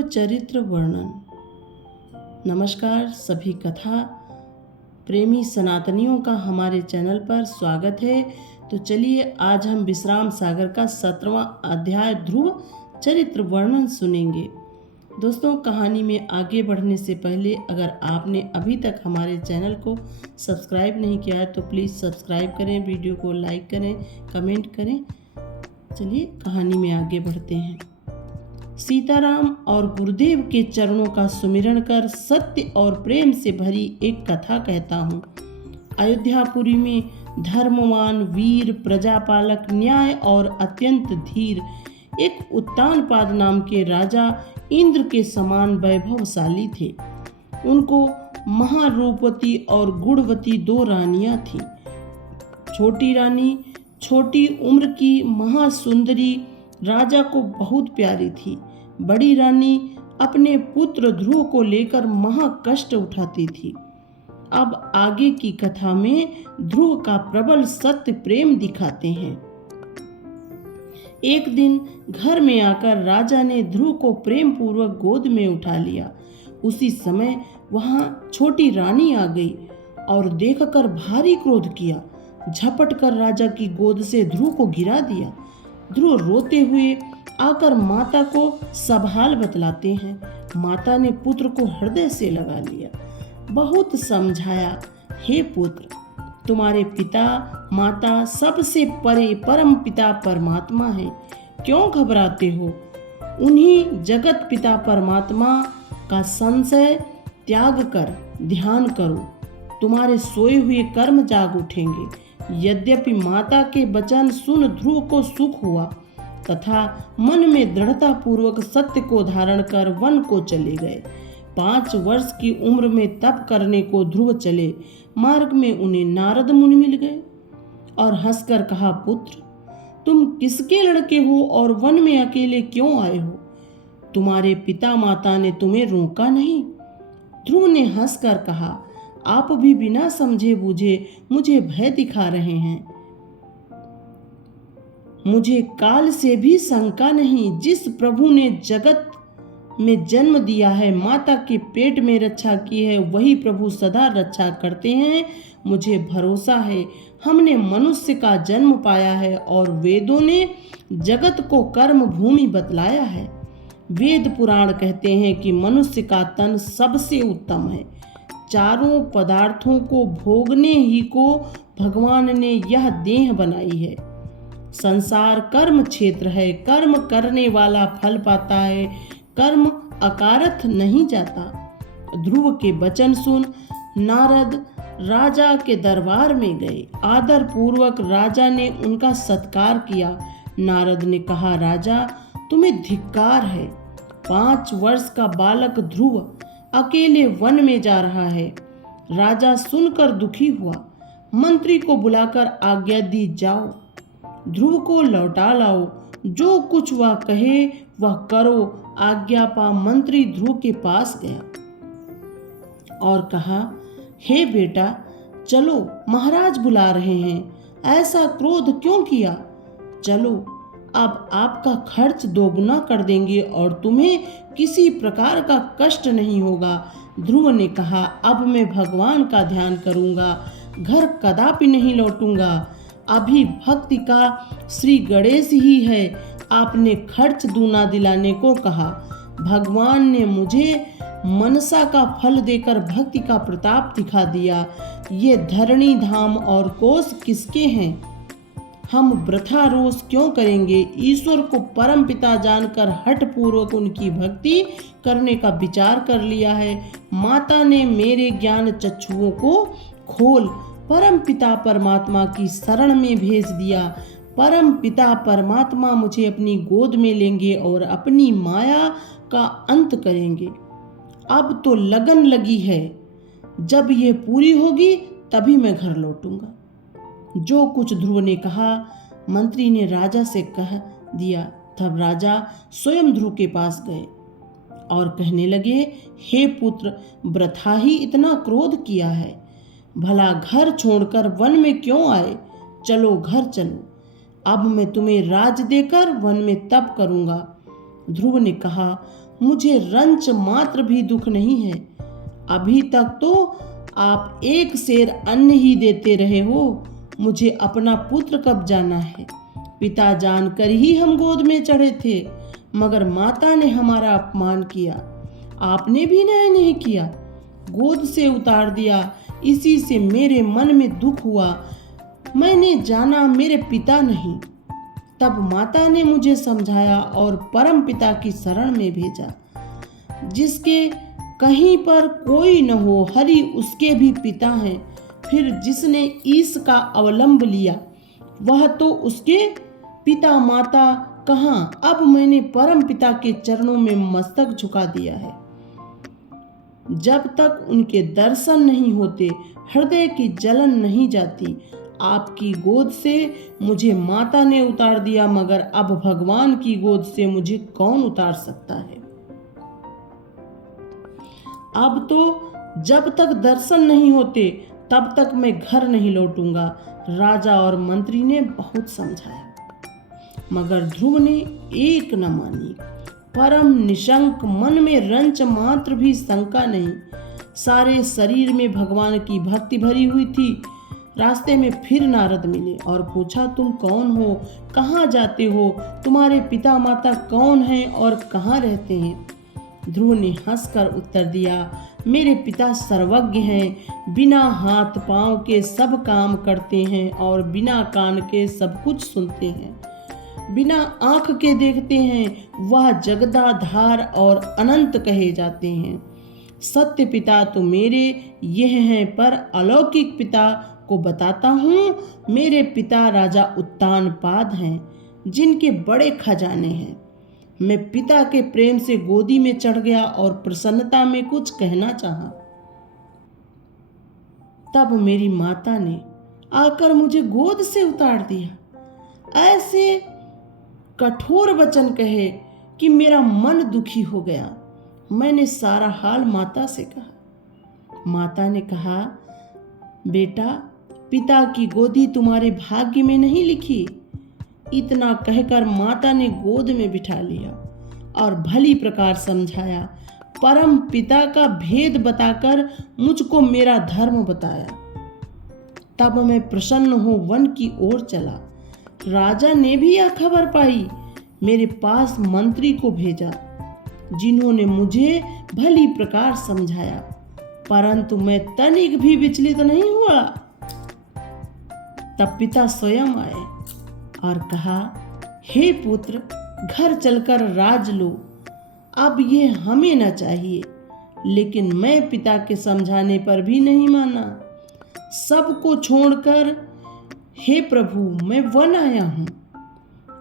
ध्रुव चरित्र वर्णन। नमस्कार सभी कथा प्रेमी सनातनियों का हमारे चैनल पर स्वागत है। तो चलिए आज हम विश्राम सागर का 17वां अध्याय ध्रुव चरित्र वर्णन सुनेंगे। दोस्तों, कहानी में आगे बढ़ने से पहले अगर आपने अभी तक हमारे चैनल को सब्सक्राइब नहीं किया है तो प्लीज़ सब्सक्राइब करें, वीडियो को लाइक करें, कमेंट करें। चलिए कहानी में आगे बढ़ते हैं। सीताराम और गुरुदेव के चरणों का सुमिरन कर सत्य और प्रेम से भरी एक कथा कहता हूँ। अयोध्यापुरी में धर्मवान, वीर, प्रजापालक, न्याय और अत्यंत धीर एक उत्तानपाद नाम के राजा इंद्र के समान वैभवशाली थे। उनको महारूपवती और गुणवती दो रानियां थीं। छोटी रानी छोटी उम्र की महासुंदरी राजा को बहुत प्यारी थी। बड़ी रानी अपने पुत्र ध्रुव को लेकर महाकष्ट उठाती थी। अब आगे की कथा में ध्रुव का प्रबल सत्य प्रेम दिखाते हैं। एक दिन घर में आकर राजा ने ध्रुव को प्रेम पूर्वक गोद में उठा लिया। उसी समय वहां छोटी रानी आ गई और देखकर भारी क्रोध किया। झपट कर राजा की गोद से ध्रुव को गिरा दिया। ध्रुव रोते हुए आकर माता को सब हाल बतलाते हैं। माता ने पुत्र को हृदय से लगा लिया, बहुत समझाया, हे पुत्र, तुम्हारे पिता माता सबसे परे परम पिता परमात्मा है, क्यों घबराते हो? उन्हीं जगत पिता परमात्मा का संशय त्याग कर ध्यान करो, तुम्हारे सोए हुए कर्म जाग उठेंगे। यद्यपि माता के वचन सुन ध्रुव को सुख हुआ तथा मन में दृढ़ता पूर्वक सत्य को धारण कर वन को चले गए। 5 वर्ष की उम्र में तप करने को ध्रुव चले। मार्ग में उन्हें नारद मुनि मिल गए और हंसकर कहा, पुत्र, तुम किसके लड़के हो और वन में अकेले क्यों आए हो? तुम्हारे पिता माता ने तुम्हें रोका नहीं? ध्रुव ने हंसकर कहा, आप भी बिना समझे बूझे मुझे भय दिखा रहे हैं। मुझे काल से भी शंका नहीं। जिस प्रभु ने जगत में जन्म दिया है, माता के पेट में रक्षा की है, वही प्रभु सदा रक्षा करते हैं। मुझे भरोसा है हमने मनुष्य का जन्म पाया है और वेदों ने जगत को कर्म भूमि बतलाया है। वेद पुराण कहते हैं कि मनुष्य का तन सबसे उत्तम है। चारों पदार्थों को भोगने ही को भगवान ने यह देह बनाई है। संसार कर्म क्षेत्र है, कर्म करने वाला फल पाता है, कर्म अकारथ नहीं जाता। ध्रुव के वचन सुन नारद राजा के दरबार में गए। आदर पूर्वक राजा ने उनका सत्कार किया। नारद ने कहा, राजा, तुम्हें धिक्कार है। 5 वर्ष का बालक ध्रुव अकेले वन में जा रहा है। राजा सुनकर दुखी हुआ। मंत्री को बुलाकर आज्ञा दी, जाओ ध्रुव को लौटा लाओ, जो कुछ वह कहे वह करो। आज्ञा पा मंत्री ध्रुव के पास गया और कहा, हे बेटा, चलो, महाराज बुला रहे हैं, ऐसा क्रोध क्यों किया? चलो, अब आपका खर्च दोगुना कर देंगे और तुम्हें किसी प्रकार का कष्ट नहीं होगा। ध्रुव ने कहा, अब मैं भगवान का ध्यान करूंगा, घर कदापि नहीं लौटूंगा। अभी भक्ति का श्री गणेश ही है, आपने खर्च दूना दिलाने को कहा। भगवान ने मुझे मनसा का फल देकर भक्ति का प्रताप दिखा दिया। ये धरणी धाम और कोस किसके हैं? हम वृथा रोष क्यों करेंगे? ईश्वर को परम पिता जानकर हठ पूर्वक उनकी भक्ति करने का विचार कर लिया है। माता ने मेरे ज्ञान चक्षुओं को खोल परम पिता परमात्मा की शरण में भेज दिया। परम पिता परमात्मा मुझे अपनी गोद में लेंगे और अपनी माया का अंत करेंगे। अब तो लगन लगी है, जब ये पूरी होगी तभी मैं घर लौटूंगा। जो कुछ ध्रुव ने कहा मंत्री ने राजा से कह दिया। तब राजा स्वयं ध्रुव के पास गए और कहने लगे, हे पुत्र, वृथा ही इतना क्रोध किया है। भला घर छोड़कर वन में क्यों आए? चलो घर चलो, अब मैं तुम्हें राज देकर वन में तप करूंगा। ध्रुव ने कहा, मुझे रंच मात्र भी दुख नहीं है। अभी तक तो आप एक सेर अन्न ही देते रहे हो। मुझे अपना पुत्र कब जाना है? पिता जानकर ही हम गोद में चढ़े थे, मगर माता ने हमारा अपमान किया। आपने भी न्याय नहीं किया, गोद से उतार दिया। इसी से मेरे मन में दुख हुआ। मैंने जाना मेरे पिता नहीं। तब माता ने मुझे समझाया और परम पिता की शरण में भेजा। जिसके कहीं पर कोई न हो, हरि उसके भी पिता हैं। फिर जिसने ईश का अवलंब लिया, वह तो उसके पिता माता कहाँ। अब मैंने परम पिता के चरणों में मस्तक झुका दिया है। जब तक उनके दर्शन नहीं होते, हृदय की जलन नहीं जाती। आपकी गोद से मुझे माता ने उतार दिया, मगर अब भगवान की गोद से मुझे कौन उतार सकता है? अब तो जब तक दर्शन नहीं होते, तब तक मैं घर नहीं लौटूंगा। राजा और मंत्री ने बहुत समझाया, मगर ध्रुव ने एक न मानी। परम निशंक, मन में रंच मात्र भी शंका नहीं। सारे शरीर में भगवान की भक्ति भरी हुई थी। रास्ते में फिर नारद मिले और पूछा, तुम कौन हो, कहाँ जाते हो, तुम्हारे पिता माता कौन हैं और कहाँ रहते हैं? ध्रुव ने हंसकर उत्तर दिया, मेरे पिता सर्वज्ञ हैं, बिना हाथ पांव के सब काम करते हैं और बिना कान के सब कुछ सुनते हैं, बिना आंख के देखते हैं। वह जगदाधार और अनंत कहे जाते हैं। सत्य पिता तो मेरे यह हैं, पर अलौकिक पिता को बताता हूँ। मेरे पिता राजा उत्तानपाद हैं, जिनके बड़े खजाने हैं। मैं पिता के प्रेम से गोदी में चढ़ गया और प्रसन्नता में कुछ कहना चाहा। तब मेरी माता ने आकर मुझे गोद से उतार दिया। ऐसे कठोर वचन कहे कि मेरा मन दुखी हो गया। मैंने सारा हाल माता से कहा। माता ने कहा, बेटा, पिता की गोदी तुम्हारे भाग्य में नहीं लिखी। इतना कहकर माता ने गोद में बिठा लिया और भली प्रकार समझाया। परम पिता का भेद बताकर मुझको मेरा धर्म बताया। तब मैं प्रसन्न हो वन की ओर चला। राजा ने भी यह खबर पाई। मेरे पास मंत्री को भेजा, जिन्होंने मुझे भली प्रकार समझाया, परंतु मैं तनिक भी विचलित नहीं हुआ। तब पिता स्वयं आए और कहा, हे पुत्र, घर चलकर राज लो। अब ये हमें न चाहिए। लेकिन मैं पिता के समझाने पर भी नहीं माना। सबको छोड़कर, हे प्रभु, मैं वन आया हूँ।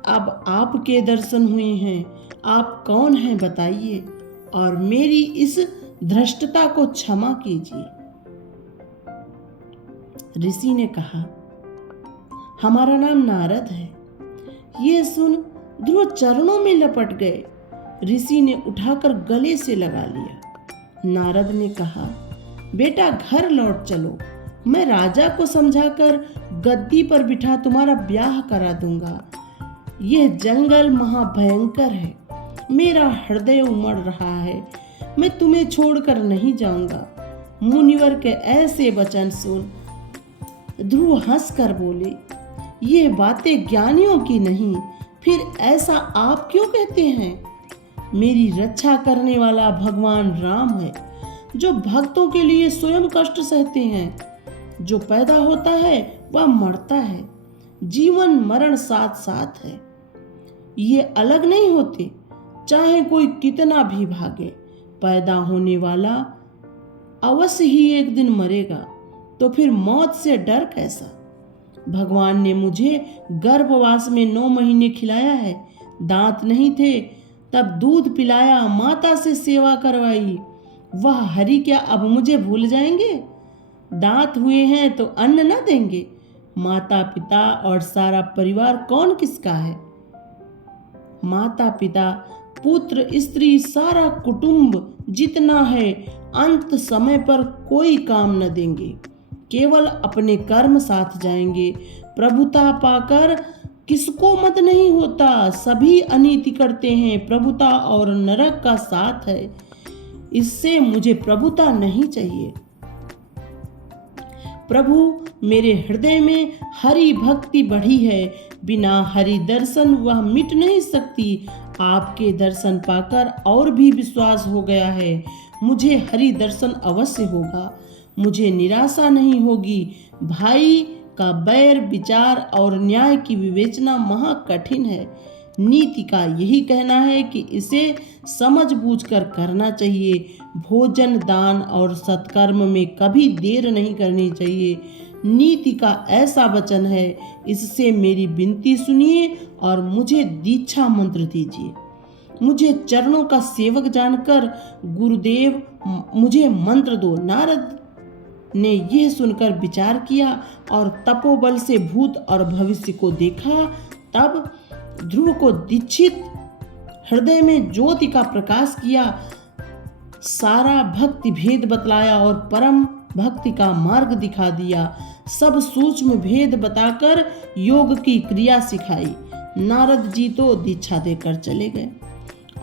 अब आपके दर्शन हुए हैं। आप कौन हैं बताइए और मेरी इस धृष्टता को क्षमा कीजिए। ऋषि ने कहा, हमारा नाम नारद है। ये सुन ध्रुव चरणों में लपट गए। ऋषि ने उठाकर गले से लगा लिया। नारद ने कहा, बेटा, घर लौट चलो। मैं राजा को समझाकर गद्दी पर बिठा तुम्हारा ब्याह करा दूंगा। यह जंगल महाभयंकर है। मेरा हृदय उमड़ रहा है। मैं तुम्हें छोड़कर नहीं जाऊंगा। मुनिवर के ऐसे वचन सुन ध्रुव हंसकर बोले, ये बातें ज्ञानियों की नहीं। फिर ऐसा आप क्यों कहते हैं? मेरी रक्षा करने वाला भगवान राम है, जो भक्तों के लिए स्वयं कष्ट सहते हैं। जो पैदा होता है वह मरता है। जीवन मरण साथ साथ है, ये अलग नहीं होते। चाहे कोई कितना भी भागे, पैदा होने वाला अवश्य ही एक दिन मरेगा। तो फिर मौत से डर कैसा? भगवान ने मुझे गर्भवास में 9 महीने खिलाया है। दांत नहीं थे तब दूध पिलाया, माता से सेवा करवाई। वह हरि क्या अब मुझे भूल जाएंगे? दांत हुए हैं तो अन्न न देंगे? माता पिता और सारा परिवार कौन किसका है? माता पिता, पुत्र, स्त्री, सारा कुटुंब जितना है, अंत समय पर कोई काम न देंगे। केवल अपने कर्म साथ जाएंगे। प्रभुता पाकर किसको मत नहीं होता, सभी अनीति करते हैं, प्रभुता और नरक का साथ है, इससे मुझे प्रभुता नहीं चाहिए। प्रभु, मेरे हृदय में हरि भक्ति बढ़ी है, बिना हरि दर्शन वह मिट नहीं सकती। आपके दर्शन पाकर और भी विश्वास हो गया है, मुझे हरि दर्शन अवश्य होगा, मुझे निराशा नहीं होगी। भाई का बैर, विचार और न्याय की विवेचना महा कठिन है। नीति का यही कहना है कि इसे समझ बूझकर करना चाहिए। भोजन, दान और सत्कर्म में कभी देर नहीं करनी चाहिए। नीति का ऐसा वचन है, इससे मेरी विनती सुनिए और मुझे दीक्षा मंत्र दीजिए। मुझे चरणों का सेवक जानकर गुरुदेव मुझे मंत्र दो। नारद ने यह सुनकर विचार किया और तपोबल से भूत और भविष्य को देखा। तब ध्रुव को दीक्षित हृदय में ज्योति का प्रकाश किया, सारा भक्ति भेद बतलाया और परम भक्ति का मार्ग दिखा दिया। सब सूक्ष्म भेद बताकर योग की क्रिया सिखाई। नारद जी तो दीक्षा देकर चले गए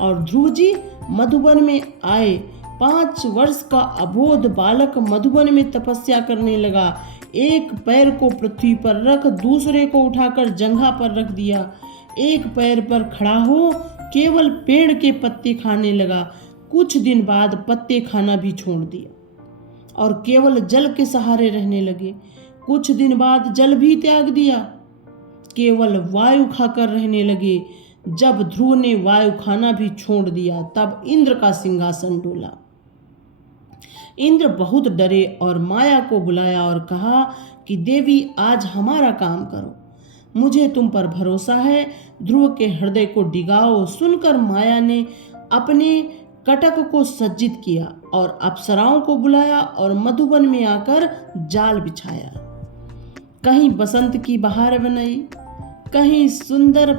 और ध्रुव जी मधुबन में आए। 5 वर्ष का अबोध बालक मधुबन में तपस्या करने लगा। एक पैर को पृथ्वी पर रख, दूसरे को उठाकर जंघा पर रख दिया। एक पैर पर खड़ा हो केवल पेड़ के पत्ते खाने लगा। कुछ दिन बाद पत्ते खाना भी छोड़ दिया और केवल जल के सहारे रहने लगे। कुछ दिन बाद जल भी त्याग दिया, केवल वायु खाकर रहने लगे। जब ध्रुव ने वायु खाना भी छोड़ दिया, तब इंद्र का सिंहासन डोला। इंद्र बहुत डरे और माया को बुलाया और कहा कि देवी, आज हमारा काम करो, मुझे तुम पर भरोसा है। ध्रुव के हृदय को डिगाओ। सुनकर माया ने अपने कटक को सज्जित किया और अप्सराओं को बुलाया और मधुबन में आकर जाल बिछाया। कहीं बसंत की बहार बनाई, कहीं सुंदर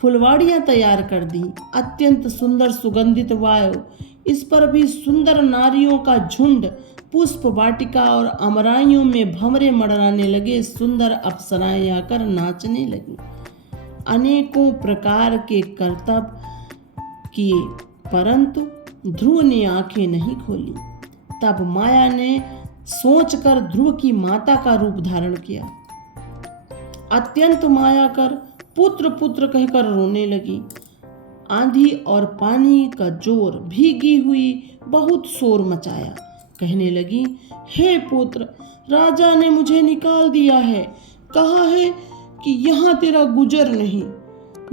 फुलवाड़ियां तैयार कर दी। अत्यंत सुंदर सुगंधित वायु, इस पर भी सुंदर नारियों का झुंड पुष्प वाटिका और अमराइयों में भंवरे मड़राने लगे। सुंदर अप्सराएं आकर नाचने लगी। अनेकों प्रकार के कर्तव्य किए, परंतु ध्रुव ने आंखें नहीं खोली। तब माया ने सोचकर ध्रुव की माता का रूप धारण किया। अत्यंत माया कर पुत्र पुत्र कहकर रोने लगी। आंधी और पानी का जोर भीगी हुई बहुत शोर मचाया। कहने लगी, हे पुत्र, राजा ने मुझे निकाल दिया है। कहा है कि यहाँ तेरा गुजर नहीं।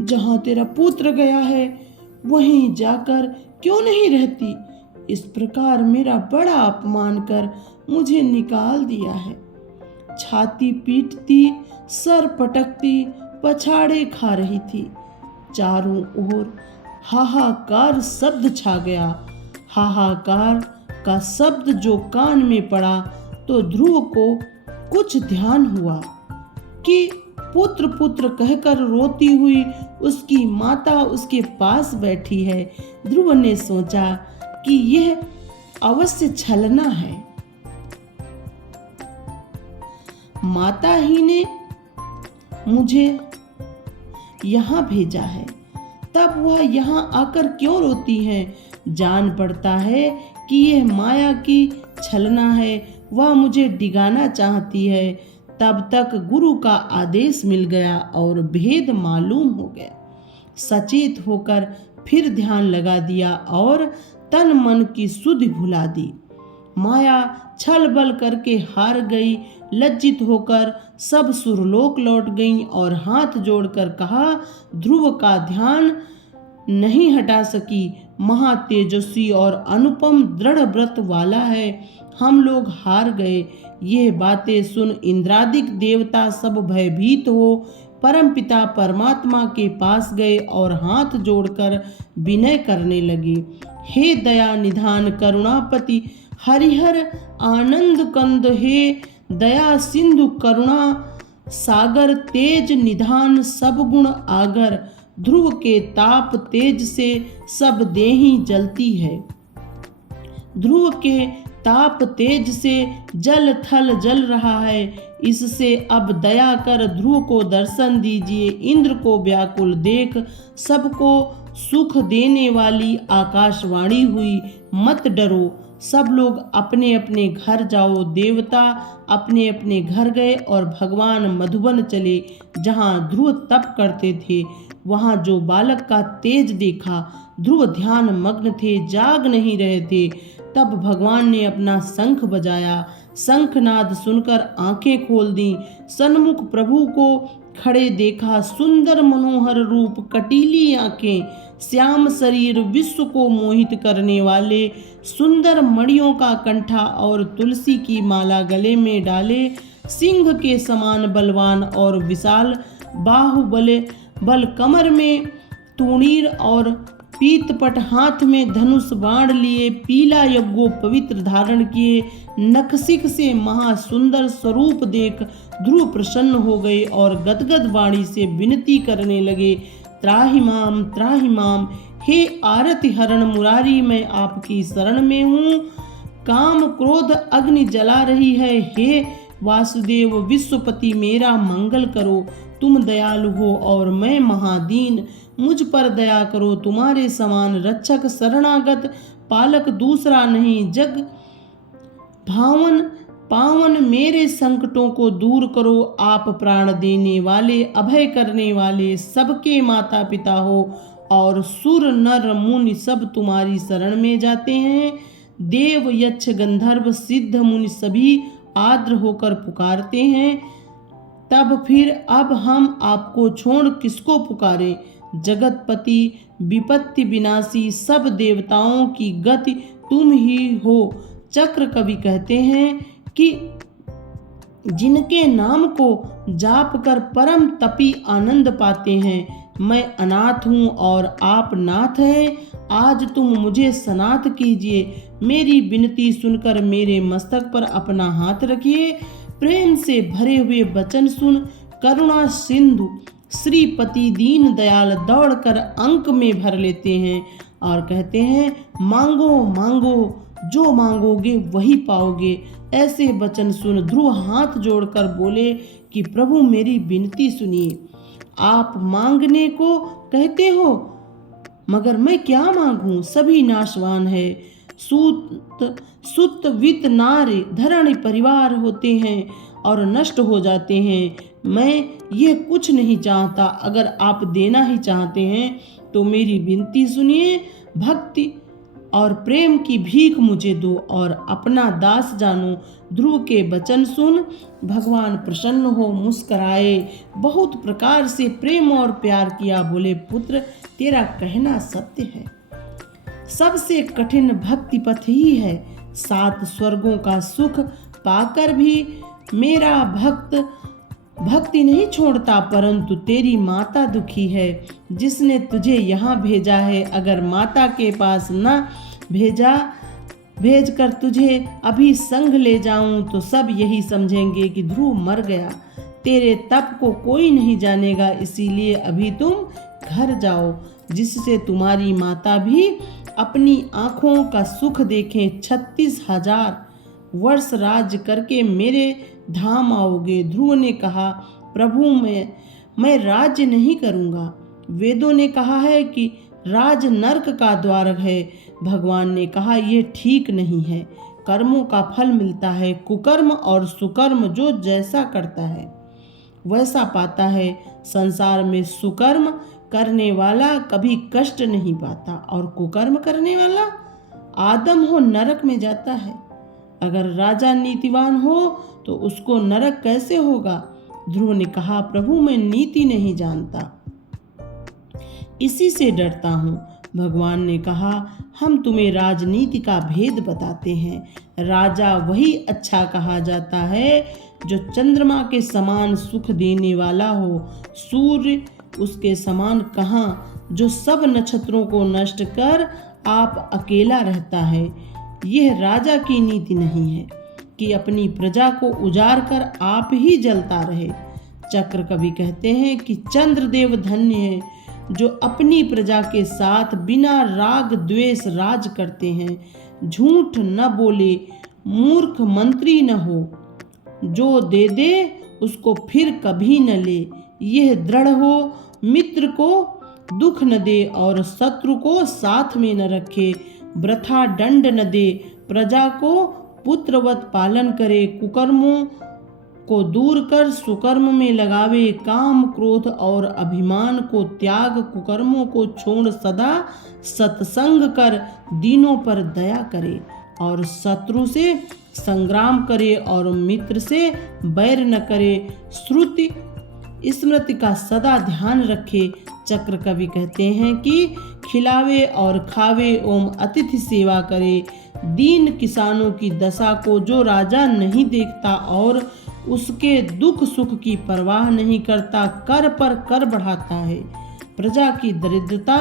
जहाँ तेरा पुत्र गया है वहीं जाकर क्यों नहीं रहती? इस प्रकार मेरा बड़ा अपमान कर मुझे निकाल दिया है। छाती पीटती, सर पटकती, पछाड़े खा रही थी। चारों ओर हाहाकार शब्द छा गया। हाहाकार का शब्द जो कान में पड़ा तो ध्रुव को कुछ ध्यान हुआ कि पुत्र पुत्र कहकर रोती हुई उसकी माता उसके पास बैठी है। ध्रुव ने सोचा कि यह अवश्य छलना है, माता ही ने मुझे यहाँ भेजा है, तब वह यहाँ आकर क्यों रोती है? जान पड़ता है कि यह माया की छलना है, वह मुझे डिगाना चाहती है। तब तक गुरु का आदेश मिल गया और भेद मालूम हो गया। सचेत होकर फिर ध्यान लगा दिया और तन मन की सुधि भुला दी। माया छल बल करके हार गई। लज्जित होकर सब सुरलोक लौट गईं और हाथ जोड़कर कहा, ध्रुव का ध्यान नहीं हटा सकी। महातेजस्वी और अनुपम दृढ़ व्रत वाला है, हम लोग हार गए। यह बातें सुन इंद्रादिक देवता सब भयभीत हो परमपिता परमात्मा के पास गए और हाथ जोड़कर विनय करने लगे। हे दया निधान करुणापति हरिहर आनंद कंद, हे दया सिंधु करुणा सागर, तेज निधान सब गुण आगर। ध्रुव के ताप तेज से सब देही जलती है। ध्रुव के ताप तेज से जल थल जल रहा है। इससे अब दया कर ध्रुव को दर्शन दीजिए। इंद्र को व्याकुल देख सबको सुख देने वाली आकाशवाणी हुई, मत डरो, सब लोग अपने अपने घर जाओ। देवता अपने अपने घर गए और भगवान मधुबन चले, जहाँ ध्रुव तप करते थे। वहाँ जो बालक का तेज देखा, ध्रुव ध्यान मग्न थे, जाग नहीं रहे थे। तब भगवान ने अपना शंख बजाया। शंखनाद सुनकर आंखें खोल दी। सन्मुख प्रभु को खड़े देखा। सुंदर मनोहर रूप, कटीली आंखें, श्याम शरीर, विश्व को मोहित करने वाले सुंदर मणियों का कंठा और तुलसी की माला गले में डाले, सिंह के समान बलवान और विशाल बाहुबल, बल कमर में तूणीर और पीतपट, हाथ में धनुष बाण लिए, पीला यज्ञो पवित्र धारण किए, नखशिख से महासुंदर स्वरूप देख ध्रुव प्रसन्न हो गए और गदगद वाणी से विनती करने लगे, त्राहि माम, हे आरति हरण मुरारी, मैं आपकी शरण में हूँ। काम क्रोध अग्नि जला रही है, हे वासुदेव विश्वपति मेरा मंगल करो। तुम दयालु हो और मैं महादीन, मुझ पर दया करो। तुम्हारे समान रक्षक शरणागत पालक दूसरा नहीं। जग भावन पावन मेरे संकटों को दूर करो। आप प्राण देने वाले, अभय करने वाले, सबके माता पिता हो और सुर नर मुनि सब तुम्हारी शरण में जाते हैं। देव यक्ष गंधर्व सिद्ध मुनि सभी आर्द्र होकर पुकारते हैं। तब फिर अब हम आपको छोड़ किसको पुकारें। जगतपति विपत्ति विनाशी, सब देवताओं की गति तुम ही हो। चक्र कवि कहते हैं कि जिनके नाम को जाप कर परम तपी आनंद पाते हैं। मैं अनाथ हूँ और आप नाथ हैं। आज तुम मुझे सनाथ कीजिए। मेरी विनती सुनकर मेरे मस्तक पर अपना हाथ रखिए। प्रेम से भरे हुए वचन सुन करुणा सिंधु श्रीपति दीन दयाल दौड़कर अंक में भर लेते हैं और कहते हैं, मांगो मांगो, जो मांगोगे वही पाओगे। ऐसे वचन सुन ध्रुव हाथ जोड़कर बोले कि प्रभु मेरी विनती सुनिए। आप मांगने को कहते हो, मगर मैं क्या मांगूं, सभी नाशवान है। सुत वित्त नारी धरणी परिवार होते हैं और नष्ट हो जाते हैं। मैं ये कुछ नहीं चाहता। अगर आप देना ही चाहते हैं तो मेरी विनती सुनिए। भक्ति और प्रेम की भीख मुझे दो और अपना दास जानो। ध्रुव के वचन सुन भगवान प्रसन्न हो मुस्कराए, बहुत प्रकार से प्रेम और प्यार किया। बोले, पुत्र तेरा कहना सत्य है। सबसे कठिन भक्ति पथ ही है। 7 स्वर्गों का सुख पाकर भी मेरा भक्त भक्ति नहीं छोड़ता, परंतु तेरी माता दुखी है जिसने तुझे यहाँ भेजा है। अगर माता के पास न भेज कर तुझे अभी संग ले जाऊं तो सब यही समझेंगे कि ध्रुव मर गया। तेरे तप को कोई नहीं जानेगा, इसीलिए अभी तुम घर जाओ, जिससे तुम्हारी माता भी अपनी आंखों का सुख देखें। 36,000 वर्ष राज्य करके मेरे धाम आओगे। ध्रुव ने कहा, प्रभु मैं राज्य नहीं करूँगा। वेदों ने कहा है कि राज नरक का द्वार है। भगवान ने कहा, ये ठीक नहीं है। कर्मों का फल मिलता है। कुकर्म और सुकर्म जो जैसा करता है वैसा पाता है। संसार में सुकर्म करने वाला कभी कष्ट नहीं पाता और कुकर्म करने वाला आदम हो नरक में जाता है। अगर राजा नीतिवान हो तो उसको नरक कैसे होगा। ध्रुव ने कहा, प्रभु मैं नीति नहीं जानता, इसी से डरता हूँ। भगवान ने कहा, हम तुम्हें राजनीति का भेद बताते हैं। राजा वही अच्छा कहा जाता है जो चंद्रमा के समान सुख देने वाला हो। सूर्य उसके समान कहाँ, जो सब नक्षत्रों को नष्ट कर आप अकेला रहता है। यह राजा की नीति नहीं है कि अपनी प्रजा को उजाड़ कर आप ही जलता रहे। चक्र कवि कहते हैं कि चंद्रदेव धन्य है जो अपनी प्रजा के साथ बिना राग द्वेष राज करते हैं। झूठ न बोले, मूर्ख मंत्री न हो, जो दे दे उसको फिर कभी न ले। यह दृढ़ हो, मित्र को दुख न दे और शत्रु को साथ में न रखे। वृथा दंड न दे, प्रजा को पुत्रवत पालन करे। कुकर्मों को दूर कर सुकर्म में लगावे। काम क्रोध और अभिमान को त्याग, कुकर्मों को छोड़ सदा सत्संग कर। दीनों पर दया करे और शत्रु से संग्राम करे और मित्र से बैर न करे। श्रुति स्मृति का सदा ध्यान रखे। चक्र कवि कहते हैं कि खिलावे और खावे ओम अतिथि सेवा करे। दीन किसानों की दशा को जो राजा नहीं देखता और उसके दुख सुख की परवाह नहीं करता, कर पर कर बढ़ाता है, प्रजा की दरिद्रता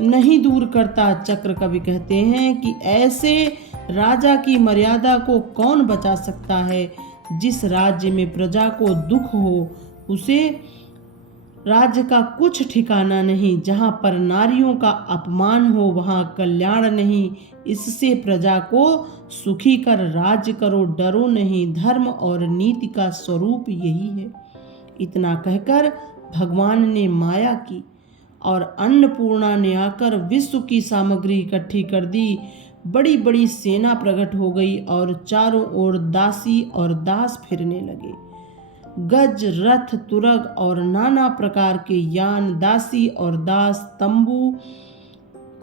नहीं दूर करता। चक्र कवि कहते हैं कि ऐसे राजा की मर्यादा को कौन बचा सकता है। जिस राज्य में प्रजा को दुख हो उसे राज्य का कुछ ठिकाना नहीं। जहाँ पर नारियों का अपमान हो वहाँ कल्याण नहीं। इससे प्रजा को सुखी कर राज्य करो, डरो नहीं। धर्म और नीति का स्वरूप यही है। इतना कहकर भगवान ने माया की और अन्नपूर्णा ने आकर विश्व की सामग्री इकट्ठी कर दी। बड़ी बड़ी सेना प्रकट हो गई और चारों ओर दासी और दास फिरने लगे। गज, रथ, तुरग और नाना प्रकार के यान, दासी और दास, तंबू,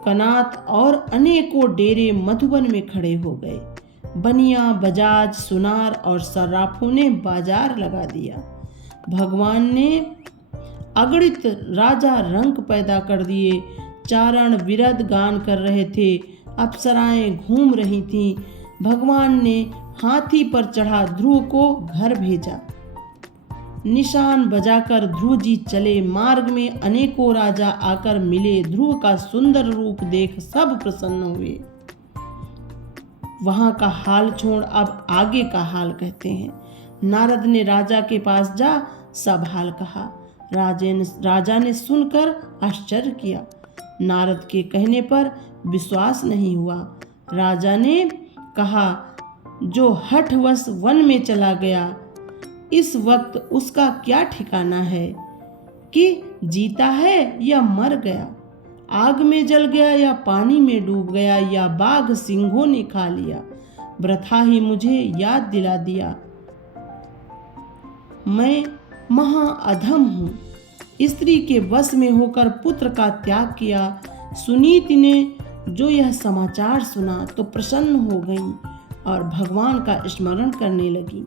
कनात और अनेकों डेरे मधुबन में खड़े हो गए। बनिया, बजाज, सुनार और सर्राफों ने बाजार लगा दिया। भगवान ने अगणित राजा रंग पैदा कर दिए। चारण विरद गान कर रहे थे, अप्सराएं घूम रही थीं। भगवान ने हाथी पर चढ़ा ध्रुव को घर भेजा। निशान बजाकर ध्रुव जी चले। मार्ग में अनेकों राजा आकर मिले। ध्रुव का सुंदर रूप देख सब प्रसन्न हुए। वहां का हाल छोड़ अब आगे का हाल कहते हैं। नारद ने राजा के पास जा सब हाल कहा। राजा ने सुनकर आश्चर्य किया। नारद के कहने पर विश्वास नहीं हुआ। राजा ने कहा, जो हठवश वन में चला गया, इस वक्त उसका क्या ठिकाना है कि जीता है या मर गया, आग में जल गया या पानी में डूब गया, या बाघ सिंहों ने खा लिया। वृथा ही मुझे याद दिला दिया। मैं महाअधम हूँ। स्त्री के वश में होकर पुत्र का त्याग किया। सुनीति ने जो यह समाचार सुना तो प्रसन्न हो गई और भगवान का स्मरण करने लगी।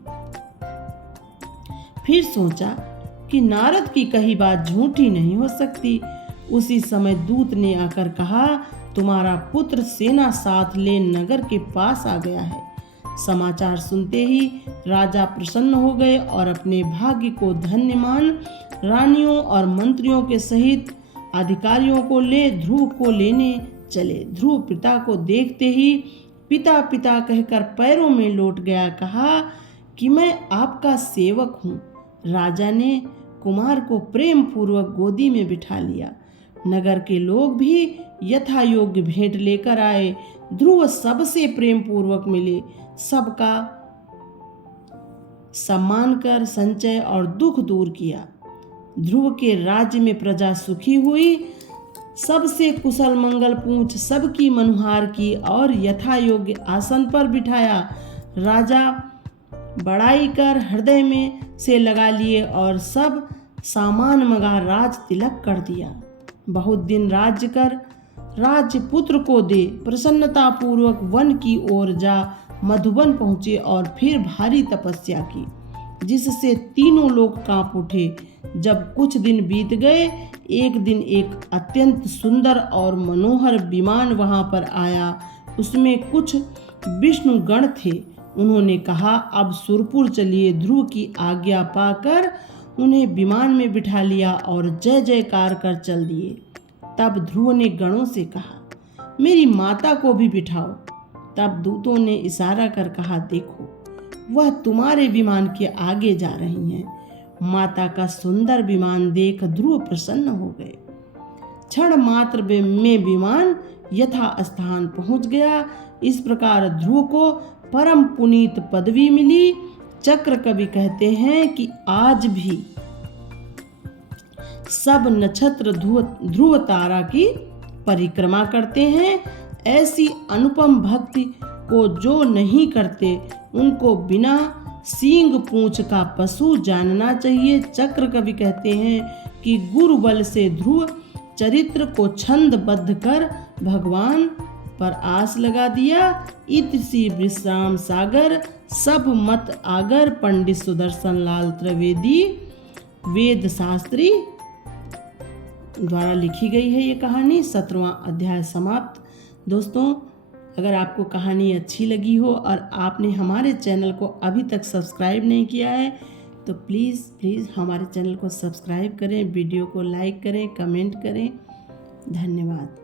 फिर सोचा कि नारद की कही बात झूठी नहीं हो सकती। उसी समय दूत ने आकर कहा, तुम्हारा पुत्र सेना साथ ले नगर के पास आ गया है। समाचार सुनते ही राजा प्रसन्न हो गए और अपने भाग्य को धन्य मान रानियों और मंत्रियों के सहित अधिकारियों को ले ध्रुव को लेने चले। ध्रुव पिता को देखते ही पिता पिता कहकर पैरों में लौट गया। कहा कि मैं आपका सेवक हूँ। राजा ने कुमार को प्रेम पूर्वक गोदी में बिठा लिया। नगर के लोग भी यथा योग्य भेंट लेकर आए। ध्रुव सबसे प्रेम पूर्वक मिले। सबका सम्मान कर संचय और दुख दूर किया। ध्रुव के राज्य में प्रजा सुखी हुई। सबसे कुशल मंगल पूछ सबकी मनुहार की और यथा योग्य आसन पर बिठाया। राजा बड़ाई कर हृदय में से लगा लिए और सब सामान मंगा राज तिलक कर दिया। बहुत दिन राज्य कर राज्य पुत्र को दे प्रसन्नता पूर्वक वन की ओर जा मधुबन पहुँचे और फिर भारी तपस्या की, जिससे तीनों लोग कांप उठे। जब कुछ दिन बीत गए, एक दिन एक अत्यंत सुंदर और मनोहर विमान वहां पर आया। उसमें कुछ विष्णु गण थे। उन्होंने कहा, अब सुरपुर चलिए। ध्रुव की आज्ञा पाकर उन्हें विमान में बिठा लिया और जय जयकार कर चल दिए। तब ध्रुव ने गणों से कहा, मेरी माता को भी बिठाओ। तब दूतों ने इशारा कर कहा, देखो वह तुम्हारे विमान के आगे जा रही हैं। माता का सुंदर विमान देख ध्रुव प्रसन्न हो गए। क्षण मात्र में विमान यथा स्थान पहुंच गया। इस प्रकार ध्रुव को परम पुनीत पदवी मिली। चक्र कवि कहते हैं कि आज भी सब नक्षत्र ध्रुव तारा की परिक्रमा करते हैं। ऐसी अनुपम भक्ति को जो नहीं करते उनको बिना सींग पूंछ का पशु जानना चाहिए। चक्र कवि कहते हैं कि गुरु बल से ध्रुव चरित्र को छंदबद्ध कर भगवान पर आस लगा दिया। इति विश्राम सागर सब मत आगर। पंडित सुदर्शन लाल त्रिवेदी वेद शास्त्री द्वारा लिखी गई है ये कहानी। 17वां अध्याय समाप्त। दोस्तों, अगर आपको कहानी अच्छी लगी हो और आपने हमारे चैनल को अभी तक सब्सक्राइब नहीं किया है तो प्लीज़ हमारे चैनल को सब्सक्राइब करें, वीडियो को लाइक करें, कमेंट करें। धन्यवाद।